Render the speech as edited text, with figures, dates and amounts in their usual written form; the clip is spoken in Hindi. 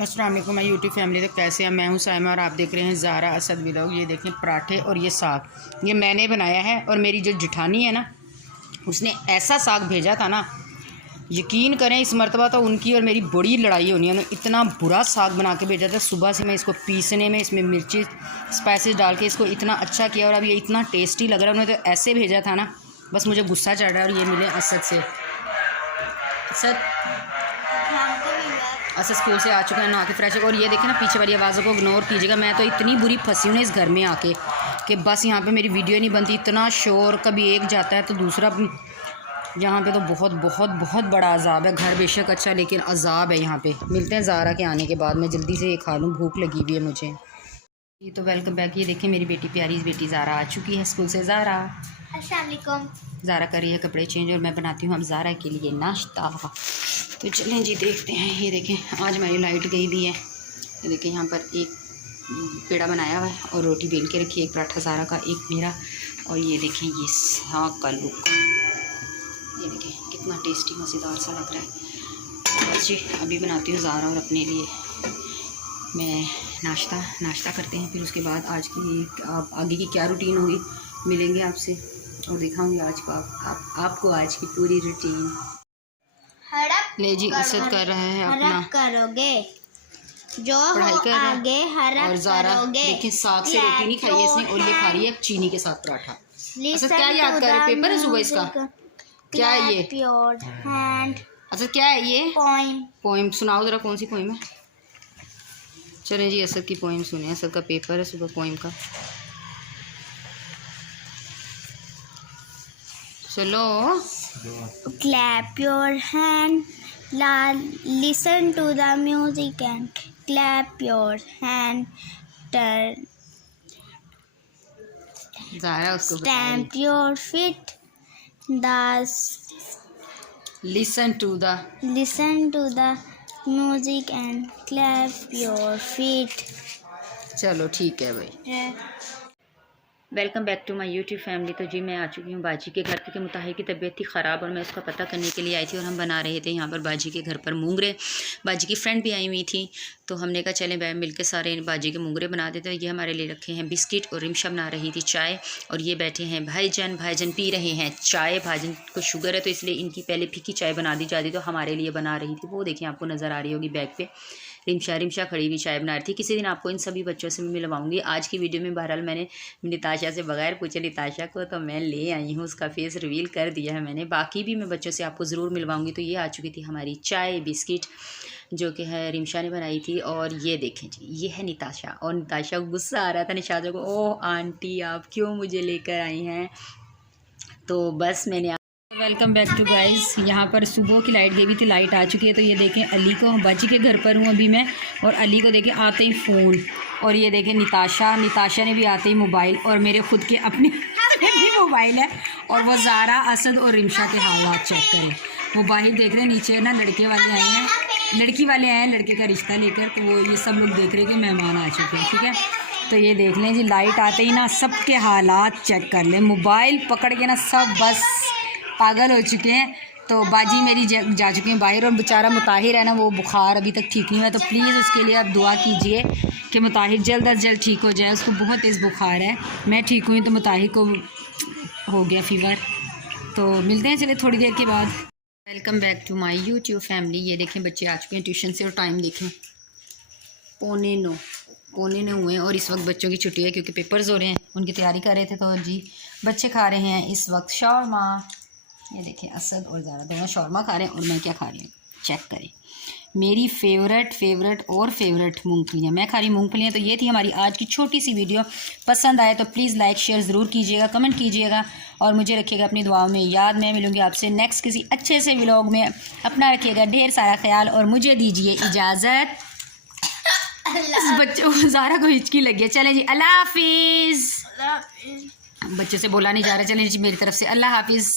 अस्सलाम वालेकुम मैं यूट्यूब फैमिली। तो कैसे हैं? मैं हूं साइमा और आप देख रहे हैं ज़ारा असद व्लॉग। ये देखें पराठे और ये साग, ये मैंने बनाया है। और मेरी जो जिठानी है ना, उसने ऐसा साग भेजा था ना, यकीन करें इस मरतबा तो उनकी और मेरी बड़ी लड़ाई होनी है। उन्होंने इतना बुरा साग बना के भेजा था। सुबह से मैं इसको पीसने में, इसमें मिर्ची स्पाइसेस डाल के इसको इतना अच्छा किया और अब ये इतना टेस्टी लग रहा है। उन्होंने तो ऐसे भेजा था ना, बस मुझे गुस्सा चढ़ रहा है। और ये मिले असद से। असद स्कूल से आ चुका है, नहा के फ्रेश। और ये देखें ना, पीछे वाली आवाज़ों को इग्नोर कीजिएगा। मैं तो इतनी बुरी फंसी हूँ इस घर में आके कि बस यहाँ पे मेरी वीडियो नहीं बनती। इतना शोर, कभी एक जाता है तो दूसरा। यहाँ पे तो बहुत बहुत बहुत बड़ा अजाब है। घर बेशक अच्छा, लेकिन अजाब है यहाँ पे। मिलते हैं ज़ारा के आने के बाद। मैं जल्दी से ये खा लूँ, भूख लगी हुई है मुझे। ये तो वेलकम बैक। ये देखें मेरी बेटी, प्यारी बेटी ज़ारा आ चुकी है स्कूल से। ज़ारा अस्सलाम वालेकुम। ज़ारा कर रही है कपड़े चेंज और मैं बनाती हूँ अब ज़ारा के लिए नाश्ता। तो चलें जी, देखते हैं। ये देखें आज हमारी लाइट गई भी है। ये देखें यहाँ पर एक पेड़ा बनाया हुआ है और रोटी बेल के रखी है। एक पराठा ज़ारा का, एक मेरा। और ये देखें ये साग का लुक, ये देखें कितना टेस्टी मज़ेदार सा लग रहा है। बस जी अभी बनाती हूँ ज़ारा और अपने लिए मैं नाश्ता करते हैं। फिर उसके बाद आज की आगे की क्या रूटीन होगी, मिलेंगे आपसे और दिखाऊंगी आज का आपको आज की पूरी रूटीन। ले जी, असद कर रहा है अपना, करोगे जो पढ़ाई कर रहा है। आगे हरक और ज़ारा करोगे। देखिए साग से रोटी नहीं खाई है इसने, और ये खा रही है चीनी के साथ पराठा। असद क्या याद कर रहे? पेपर है सुबह इसका। क्या है ये? असद क्या है ये? पोइम सुनाओ ज़रा, कौन सी पोइम है? चलें जी असद की पोइम सुने। असद का पेपर है सुबह पोइम का। चलो। Clap your hand, listen to the music and clap your hand. Turn, Zaara उसको stamp your feet. listen to the music and clap your feet. चलो ठीक है भाई। Welcome back to my YouTube family. तो जी मैं आ चुकी हूँ बाजी के घर, क्योंकि मुताहिर की तबीयत थी ख़राब और मैं उसका पता करने के लिए आई थी। और हम बना रहे थे यहाँ पर बाजी के घर पर मूंगरे। बाजी की फ्रेंड भी आई हुई थी, तो हमने कहा चलें भाई मिल के सारे बाजी के मूंगरे बना देते हैं। ये हमारे लिए रखे हैं बिस्किट और रिमशा बना रही थी चाय। और ये बैठे हैं भाईजान पी रहे हैं चाय। भाईजान को शुगर है तो इसलिए इनकी पहले फीकी चाय बना दी जाती, तो हमारे लिए बना रही थी। वो देखें आपको नज़र आ रही होगी बैग पे रिमशा खड़ी हुई चाय बना रही थी। किसी दिन आपको इन सभी बच्चों से मैं मिलवाऊंगी। आज की वीडियो में बहरहाल मैंने निताशा से बगैर पूछे निताशा को तो मैं ले आई हूँ, उसका फेस रिवील कर दिया है मैंने। बाकी भी मैं बच्चों से आपको ज़रूर मिलवाऊंगी। तो ये आ चुकी थी हमारी चाय बिस्किट, जो कि है रिमशा ने बनाई थी। और ये देखें जी, ये है निताशा। और निताशा को गुस्सा आ रहा था निशाजा को, ओह आंटी आप क्यों मुझे लेकर आई हैं। तो बस मैंने वेलकम बैक टू गाइस। यहाँ पर सुबह की लाइट गई हुई थी, लाइट आ चुकी है। तो ये देखें अली को, बाजी के घर पर हूँ अभी मैं, और अली को देखें आते ही फ़ोन। और ये देखें निताशा ने भी आते ही मोबाइल, और मेरे ख़ुद के अपने भी मोबाइल है। और वो ज़ारा, असद और रिमशा के हालात चेक करें। वो बाहर देख रहे हैं, नीचे ना लड़की वाले आए हैं लड़के का रिश्ता लेकर। तो वो ये सब लोग देख रहे हैं कि मेहमान आ चुके हैं, ठीक है। तो ये देख लें जी, लाइट आते ही ना सबके हालात चेक कर लें। मोबाइल पकड़ के ना सब बस पागल हो चुके हैं। तो बाजी मेरी जा चुकी हैं बाहर, और बेचारा मुताहिर है ना, वो बुखार अभी तक ठीक नहीं हुआ। तो प्लीज़ उसके लिए आप दुआ कीजिए कि मुताहिर जल्द अज जल्द ठीक हो जाए। उसको बहुत तेज़ बुखार है। मैं ठीक हुई तो मुताहिर को हो गया फीवर। तो मिलते हैं चले थोड़ी देर के बाद। Welcome back to my YouTube family. ये देखें बच्चे आ चुके हैं ट्यूशन से, और टाइम देखें 8:45 हुए हैं। और इस वक्त बच्चों की छुट्टी है क्योंकि पेपर्स हो रहे हैं, उनकी तैयारी कर रहे थे। तो जी बच्चे खा रहे हैं इस वक्त शौरमा। ये देखें असद और ज़ारा दोनों शौरमा खा रहे हैं, और मैं क्या खा रही हूँ चेक करें। मेरी फेवरेट मूंगफलियाँ, मैं खा रही मूंगफलियाँ। तो ये थी हमारी आज की छोटी सी वीडियो। पसंद आए तो प्लीज़ लाइक शेयर ज़रूर कीजिएगा, कमेंट कीजिएगा और मुझे रखिएगा अपनी दुआओं में याद। मैं मिलूँगी आपसे नेक्स्ट किसी अच्छे से व्लॉग में। अपना रखिएगा ढेर सारा ख्याल और मुझे दीजिए इजाज़त। इस बच्चों को ज़ारा को हिचकी लगी है। चलें जी, अल्लाह हाफिज़। बच्चों से बोला नहीं जा रहा। चलें जी, मेरी तरफ से अल्लाह हाफिज़।